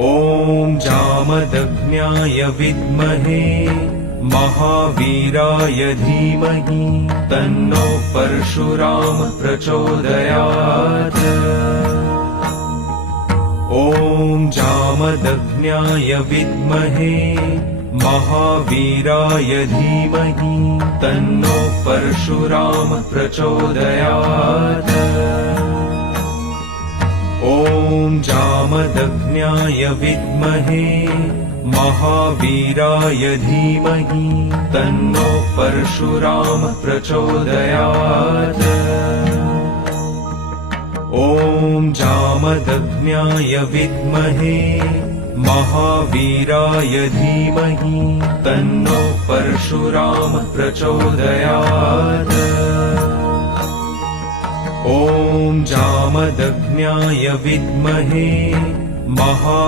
ॐ जामदग्न्याय विद्महे महावीराय धीमहि तन्नो परशुराम प्रचोदयात्। ॐ जामदग्न्याय विद्महे महावीराय धीमहि तन्नो परशुराम प्रचोदयात्। ॐ जामदग्न्याय विद्महे महावीराय धीमहि तन्नो परशुराम प्रचोदयात्। ॐ जामदग्न्याय विद्महे महावीराय धीमहि तन्नो परशुराम प्रचोदयात्। ॐ जामदग्न्याय विद्महे